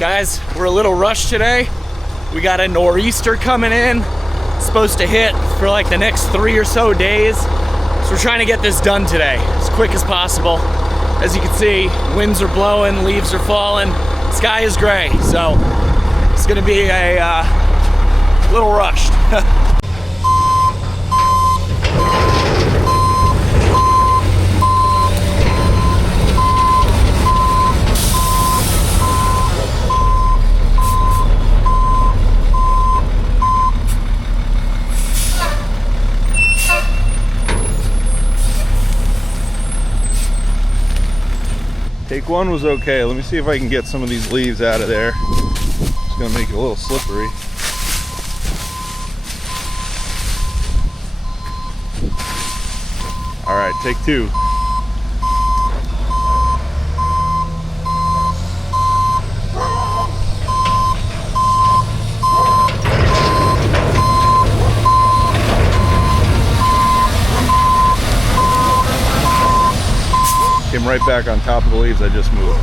Guys, we're a little rushed today. We got a nor'easter coming in. It's supposed to hit for like the next 3 or so days. So we're trying to get this done today as quick as possible. As you can see, winds are blowing, leaves are falling, sky is gray. So it's gonna be a little rushed. Take one was okay. Let me see if I can get some of these leaves out of there. It's gonna make it a little slippery. All right, take two. Came right back on top of the leaves I just moved.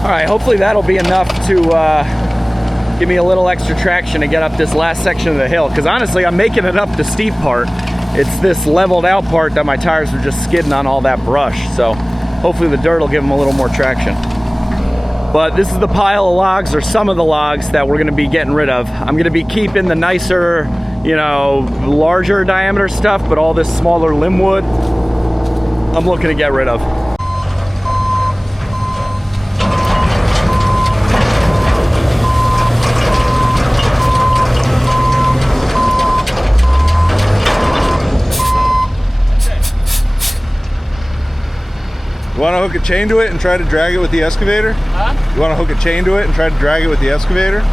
All right, hopefully that'll be enough to give me a little extra traction to get up this last section of the hill. Because honestly, I'm making it up the steep part. It's this leveled out part that my tires are just skidding on all that brush. So hopefully the dirt will give them a little more traction. But this is the pile of logs, or some of the logs, that we're gonna be getting rid of. I'm gonna be keeping the nicer, you know, larger diameter stuff, but all this smaller limb wood, I'm looking to get rid of. You want to hook a chain to it and try to drag it with the excavator? Huh? You want to hook a chain to it and try to drag it with the excavator?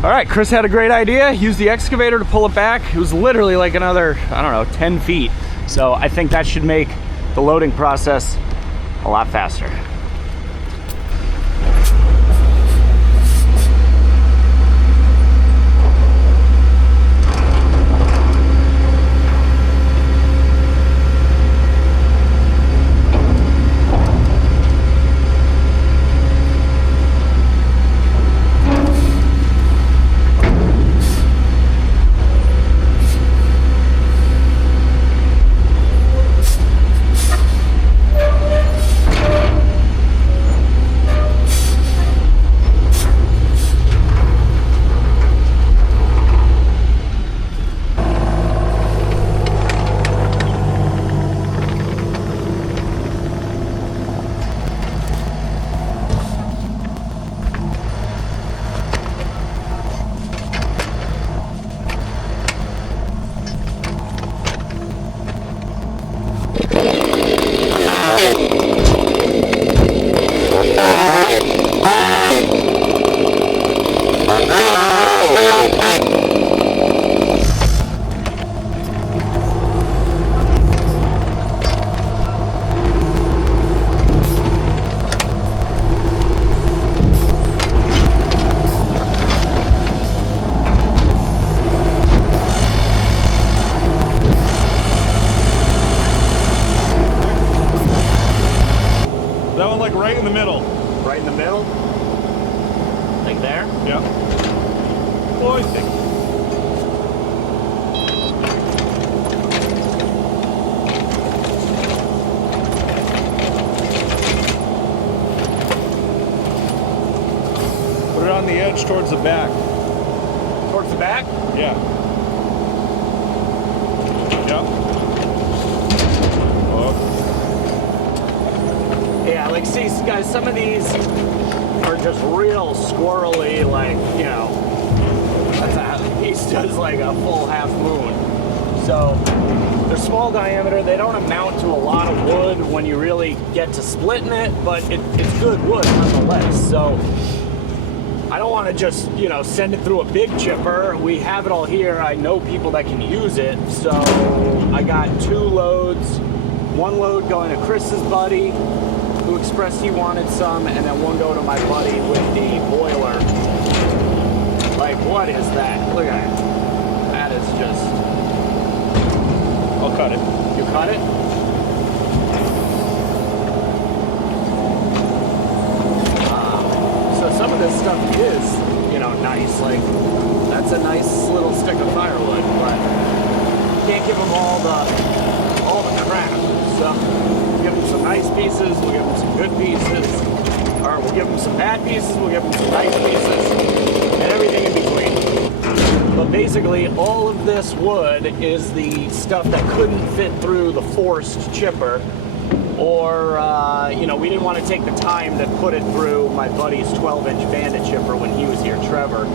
All right, Chris had a great idea. Used the excavator to pull it back. It was literally like another, I don't know, 10 feet. So I think that should make the loading process a lot faster. That one like right in the middle. Right in the middle? Like there? Yeah. Well, I think. Put it on the edge towards the back. Towards the back? Yeah. Yeah. Oh. Yeah, like see guys, some of these are just real squirrely, like, you know, that's a piece does like a full half moon. So they're small diameter, they don't amount to a lot of wood when you really get to splitting it, but it's good wood nonetheless. So I don't want to just, you know, send it through a big chipper. We have it all here. I know people that can use it. So I got 2 loads. 1 load going to Chris's buddy, who expressed he wanted some, and then 1 go to my buddy with the boiler. Like, what is that? Look at it. That is just... I'll cut it. You cut it? So some of this stuff is, you know, nice. Like, that's a nice little stick of firewood, but you can't give them all the crap. So we'll give them some nice pieces, we'll give them some good pieces, or we'll give them some bad pieces, we'll give them some nice pieces, and everything in between. But basically, all of this wood is the stuff that couldn't fit through the forced chipper, or, you know, we didn't want to take the time to put it through my buddy's 12-inch bandit chipper when he was here, Trevor.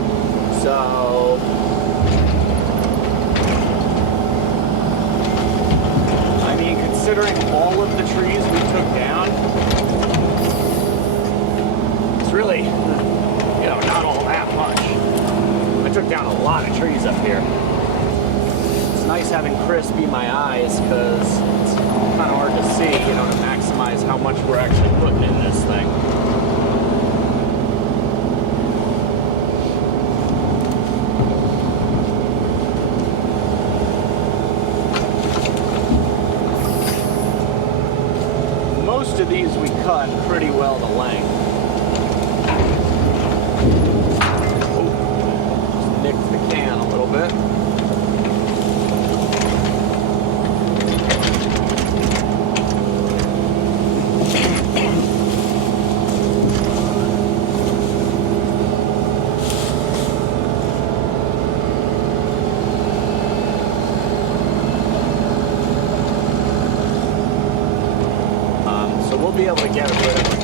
So... I mean, considering all of the trees we took down, it's really, you know, not all that much. I took down a lot of trees up here. It's nice having Chris be my eyes, because it's kind of hard to see, you know, to maximize how much we're actually putting in this thing. Most of these we cut pretty well to length. Oh, just nicked the can a little bit. Be able to get rid of a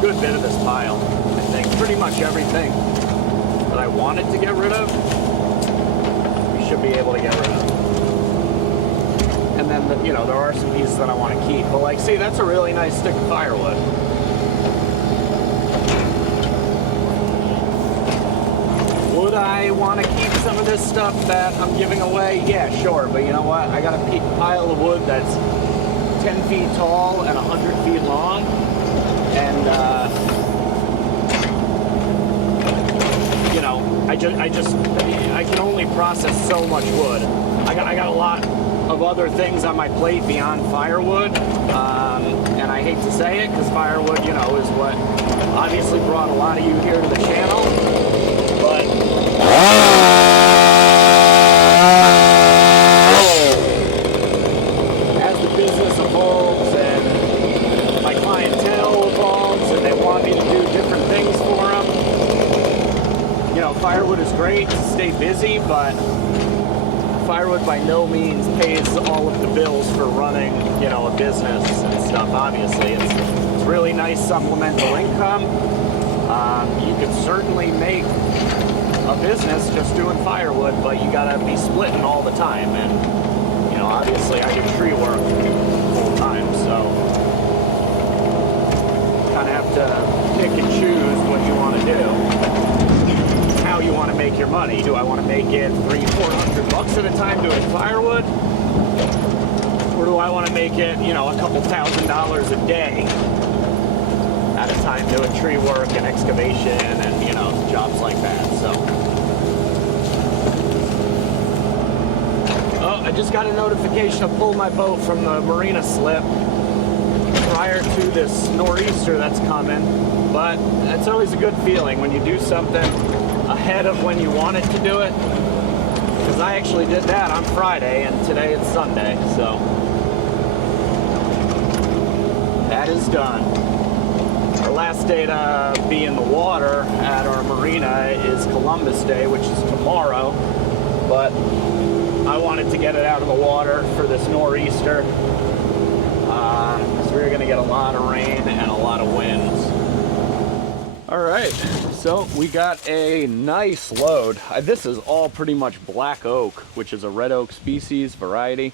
good bit of this pile. I think pretty much everything that I wanted to get rid of, we should be able to get rid of. And then, you know, there are some pieces that I want to keep. But like, see, that's a really nice stick of firewood. Would I want to keep some of this stuff that I'm giving away? Yeah, sure. But you know what? I got a pile of wood that's 10 feet tall and 100 feet long, and you know, I can only process so much wood. I got a lot of other things on my plate beyond firewood, and I hate to say it because firewood, you know, is what obviously brought a lot of you here to the channel, but evolves and my clientele evolves and they want me to do different things for them. You know, firewood is great to stay busy, but firewood by no means pays all of the bills for running, you know, a business and stuff. Obviously, it's really nice supplemental income. You could certainly make a business just doing firewood, but you gotta be splitting all the time, and you know, obviously I do tree work full time, so kind of have to pick and choose what you want to do, how you want to make your money. Do I want to make it $300-400 at a time doing firewood, or do I want to make it, you know, a couple $1,000s a day at a time doing tree work and excavation and, you know, jobs like that? So I just got a notification to pull my boat from the marina slip. prior to this nor'easter that's coming, but it's always a good feeling when you do something ahead of when you want it to do it, because I actually did that on Friday and today it's Sunday, so that is done. Our last day to be in the water at our marina is Columbus Day, which is tomorrow, but I wanted to get it out of the water for this nor'easter, because we're going to get a lot of rain and a lot of winds. All right, so we got a nice load. This is all pretty much black oak, which is a red oak species variety.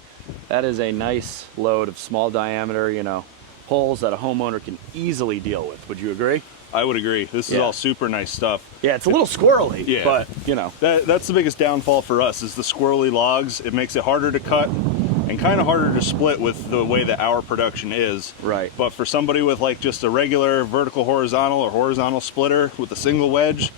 That is a nice load of small diameter, you know, poles that a homeowner can easily deal with. Would you agree? I would agree. This is all super nice stuff. Yeah, it's a little squirrely, but you know. That's the biggest downfall for us is the squirrely logs. It makes it harder to cut and kind of harder to split with the way that our production is. Right. But for somebody with like just a regular vertical horizontal or horizontal splitter with a single wedge,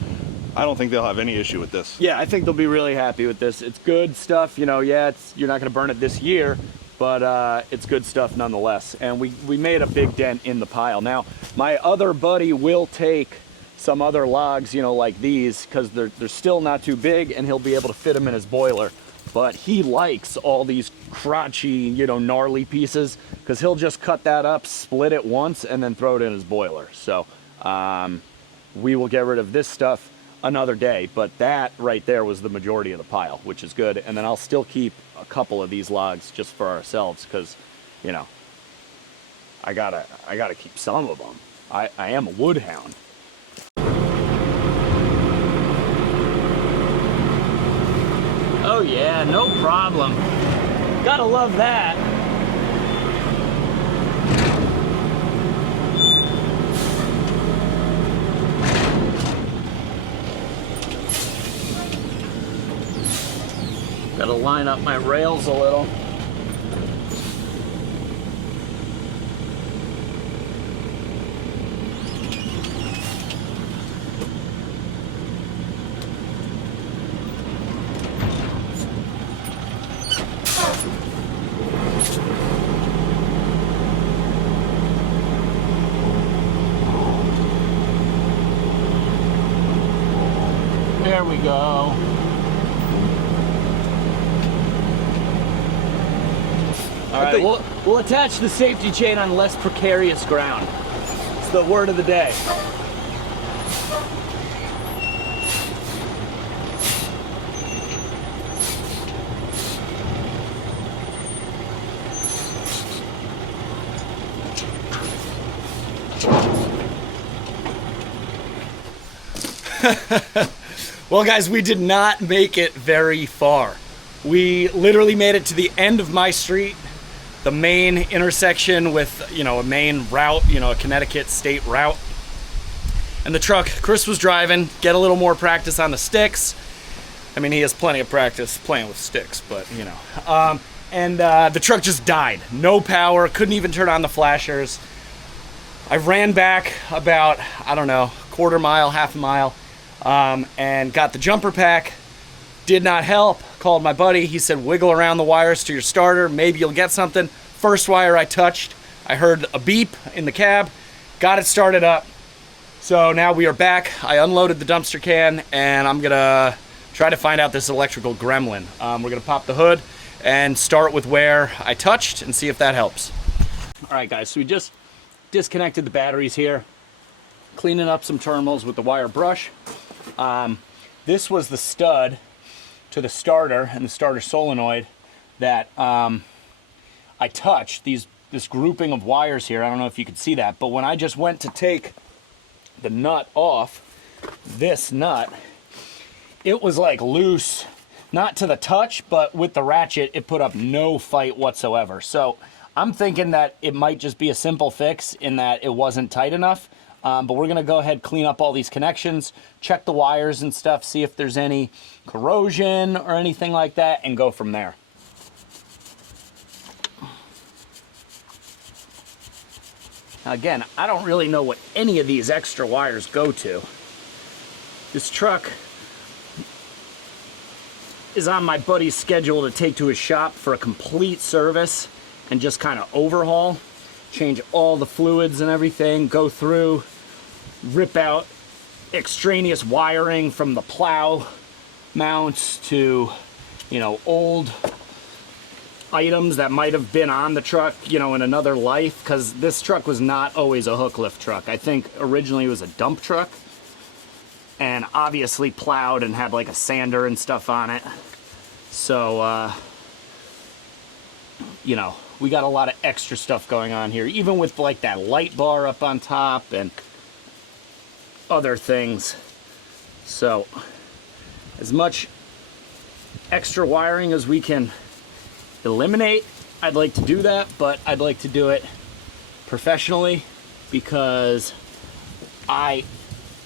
I don't think they'll have any issue with this. Yeah, I think they'll be really happy with this. It's good stuff, you know. Yeah, you're not going to burn it this year, but it's good stuff nonetheless. And we made a big dent in the pile. Now, my other buddy will take some other logs, you know, like these, because they're still not too big, and he'll be able to fit them in his boiler. But he likes all these crotchy, you know, gnarly pieces, because he'll just cut that up, split it once, and then throw it in his boiler. So we will get rid of this stuff another day, but that right there was the majority of the pile, which is good. And then I'll still keep a couple of these logs just for ourselves, because, you know, I gotta keep some of them. I am a wood hound. Oh yeah, no problem. Gotta love that. Gotta line up my rails a little. There we go. All right, we'll attach the safety chain on less precarious ground. It's the word of the day. Well, guys, we did not make it very far. We literally made it to the end of my street, the main intersection with, you know, a main route, you know, a Connecticut state route. And the truck, Chris was driving, get a little more practice on the sticks. I mean, he has plenty of practice playing with sticks, but, you know. The truck just died. No power, couldn't even turn on the flashers. I ran back about, I don't know, quarter mile, half a mile, and got the jumper pack. Did not help. Called my buddy. He said, wiggle around the wires to your starter. Maybe you'll get something. First wire I touched, I heard a beep in the cab. Got it started up. So now we are back. I unloaded the dumpster can, and I'm going to try to find out this electrical gremlin. We're going to pop the hood and start with where I touched and see if that helps. All right, guys. So we just disconnected the batteries here. Cleaning up some terminals with the wire brush. This was the stud to the starter and the starter solenoid that I touched, this grouping of wires here. I don't know if you could see that, but when I just went to take the nut off, this nut, it was like loose, not to the touch, but with the ratchet, it put up no fight whatsoever. So I'm thinking that it might just be a simple fix in that it wasn't tight enough. But we're gonna go ahead, clean up all these connections, check the wires and stuff, see if there's any corrosion or anything like that, and go from there. Now again, I don't really know what any of these extra wires go to. This truck is on my buddy's schedule to take to his shop for a complete service and just kind of overhaul. change all the fluids and everything, go through, rip out extraneous wiring from the plow mounts to, you know, old items that might have been on the truck, you know, in another life, because this truck was not always a hook lift truck. I think originally it was a dump truck, and obviously plowed and had like a sander and stuff on it. So, you know, we got a lot of extra stuff going on here, even with like that light bar up on top and other things. So, as much extra wiring as we can eliminate, I'd like to do that, but I'd like to do it professionally because I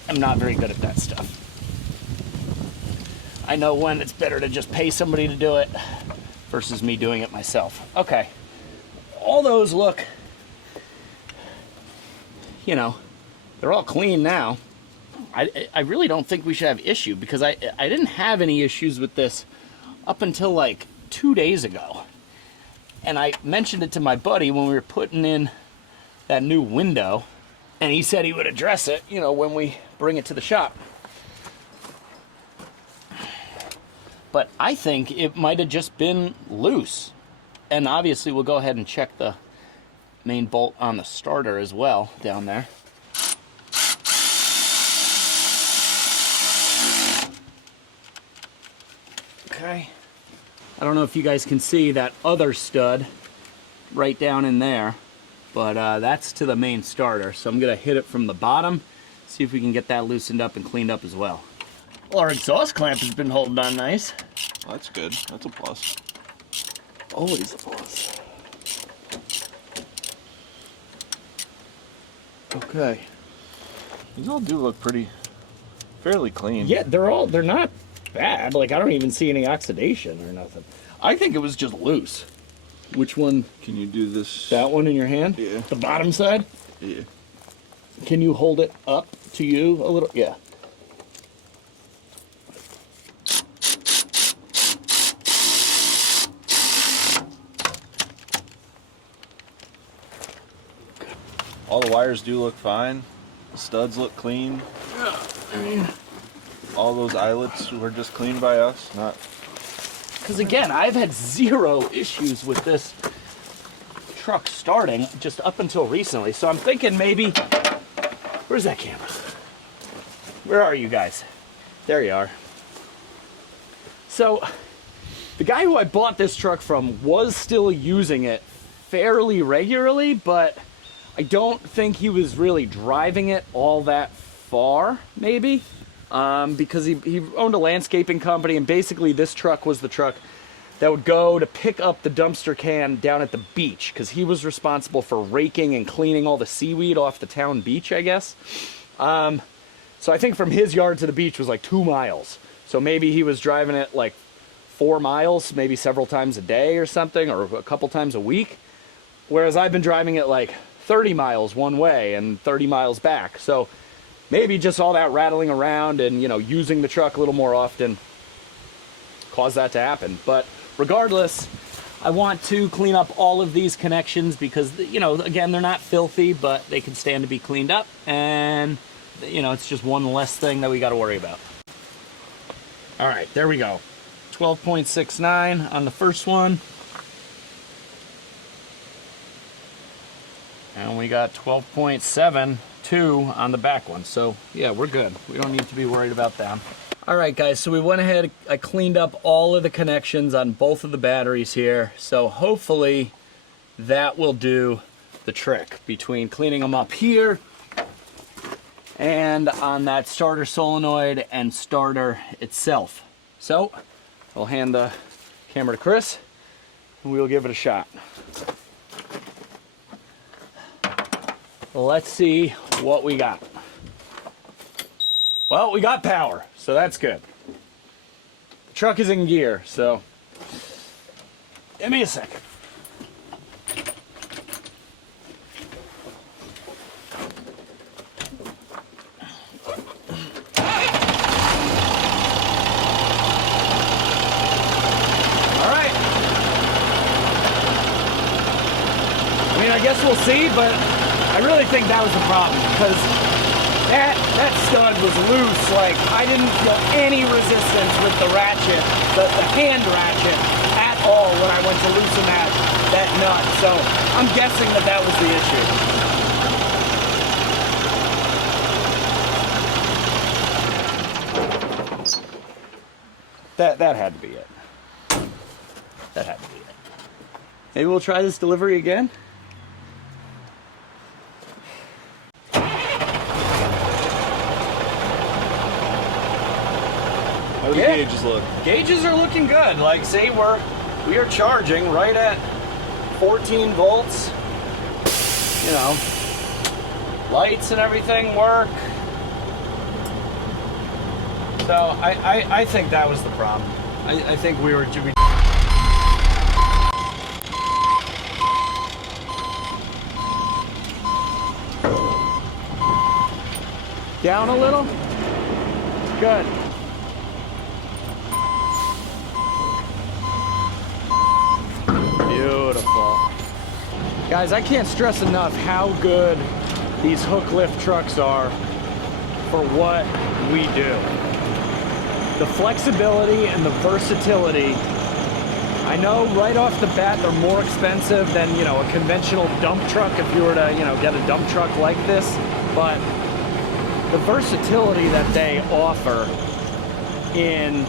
am not very good at that stuff. I know when it's better to just pay somebody to do it versus me doing it myself. Okay, all those look, you know, they're all clean now. I really don't think we should have issue, because I didn't have any issues with this up until like 2 days ago. And I mentioned it to my buddy when we were putting in that new window, and he said he would address it, you know, when we bring it to the shop. But I think it might have just been loose. And obviously we'll go ahead and check the main bolt on the starter as well down there. Okay. I don't know if you guys can see that other stud right down in there, but that's to the main starter. So I'm gonna hit it from the bottom, see if we can get that loosened up and cleaned up as well. Well, our exhaust clamp has been holding on nice. Well, that's good. That's a plus. Always a plus. Okay. These all do look fairly clean. Yeah, they're not bad. Like, I don't even see any oxidation or nothing. I think it was just loose. Which one? Can you do this? That one in your hand? Yeah. The bottom side? Yeah. Can you hold it up to you a little? Yeah. All the wires do look fine. The studs look clean. All those eyelets were just cleaned by us. Not. Because again, I've had zero issues with this truck starting just up until recently. So I'm thinking maybe, where's that camera? Where are you guys? There you are. So the guy who I bought this truck from was still using it fairly regularly, but I don't think he was really driving it all that far, maybe. Because he owned a landscaping company, and basically this truck was the truck that would go to pick up the dumpster can down at the beach, because he was responsible for raking and cleaning all the seaweed off the town beach, I guess. So I think from his yard to the beach was like 2 miles. So maybe he was driving it like 4 miles, maybe several times a day or something, or a couple times a week. Whereas I've been driving it like 30 miles one way and 30 miles back. So maybe just all that rattling around and, you know, using the truck a little more often caused that to happen. But regardless, I want to clean up all of these connections because, you know, again, they're not filthy, but they can stand to be cleaned up. And, you know, it's just one less thing that we got to worry about. All right, there we go. 12.69 on the first one. And we got 12.72 on the back one. So yeah, we're good. We don't need to be worried about that. All right, guys, so we went ahead, I cleaned up all of the connections on both of the batteries here. So hopefully that will do the trick between cleaning them up here and on that starter solenoid and starter itself. So I'll hand the camera to Chris and we'll give it a shot. Let's see what we got. Well, we got power, so that's good. The truck is in gear, so give me a second. I guess we'll see, but I really think that was the problem, because that stud was loose. Like, I didn't feel any resistance with the ratchet, the hand ratchet, at all when I went to loosen that nut. So I'm guessing that was the issue. That had to be it. That had to be it. Maybe we'll try this delivery again. How do the gauges look? Gauges are looking good. Like, say we are charging right at 14 volts. You know, lights and everything work. So I think that was the problem. I think we were down a little. Good. Beautiful. Guys, I can't stress enough how good these hook lift trucks are for what we do. The flexibility and the versatility. I know right off the bat they're more expensive than, you know, a conventional dump truck if you were to, you know, get a dump truck like this, but the versatility that they offer in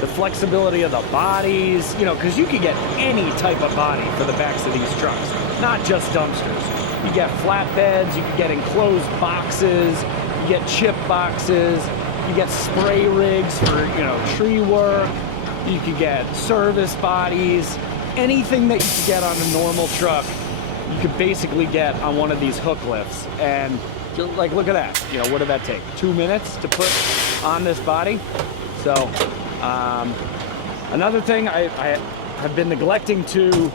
the flexibility of the bodies, you know, because you can get any type of body for the backs of these trucks, not just dumpsters. You get flatbeds, you can get enclosed boxes, you get chip boxes, you get spray rigs for, you know, tree work, you can get service bodies, anything that you can get on a normal truck, you could basically get on one of these hook lifts. And just, like, look at that. You know, what did that take? 2 minutes to put on this body? So, another thing I have been neglecting to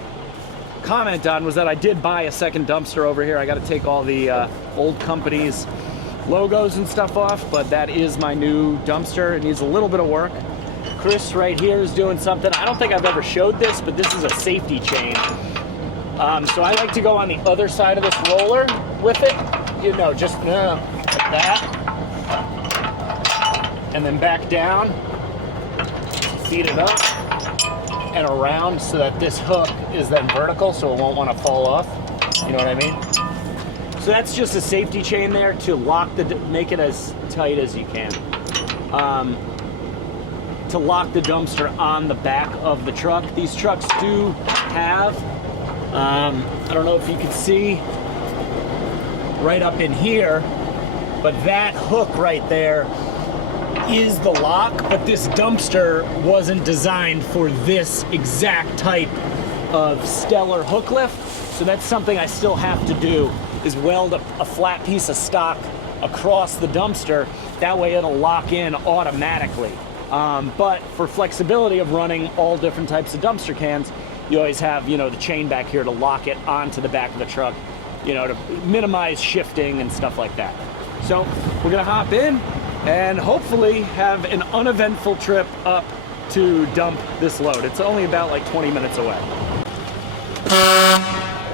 comment on was that I did buy a second dumpster over here. I got to take all the old companies' logos and stuff off, but that is my new dumpster. It needs a little bit of work. Chris right here is doing something. I don't think I've ever showed this, but this is a safety chain. So I like to go on the other side of this roller with it, you know, just like that, and then back down, feed it up and around so that this hook is then vertical so it won't want to fall off. You know what I mean? So that's just a safety chain there to lock make it as tight as you can. To lock the dumpster on the back of the truck. These trucks do have, I don't know if you can see right up in here, but that hook right there is the lock, but this dumpster wasn't designed for this exact type of stellar hook lift. So that's something I still have to do, is weld a flat piece of stock across the dumpster. That way it'll lock in automatically. But for flexibility of running all different types of dumpster cans, you always have, you know, the chain back here to lock it onto the back of the truck, you know, to minimize shifting and stuff like that. So we're gonna hop in and hopefully have an uneventful trip up to dump this load. It's only about like 20 minutes away.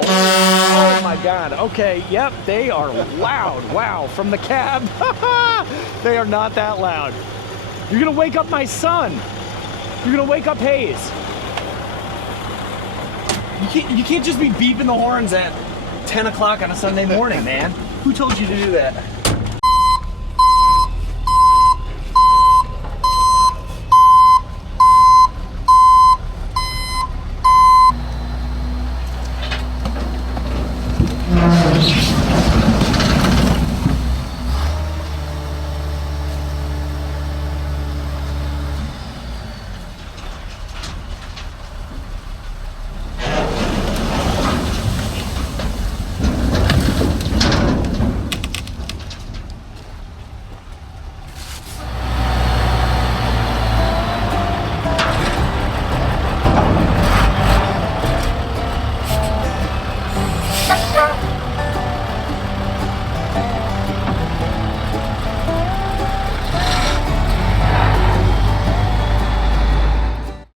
Oh my God, okay, yep, they are loud. Wow, from the cab, they are not that loud. You're gonna wake up my son. You're gonna wake up Hayes. You can't just be beeping the horns at 10 o'clock on a Sunday morning, man. Who told you to do that?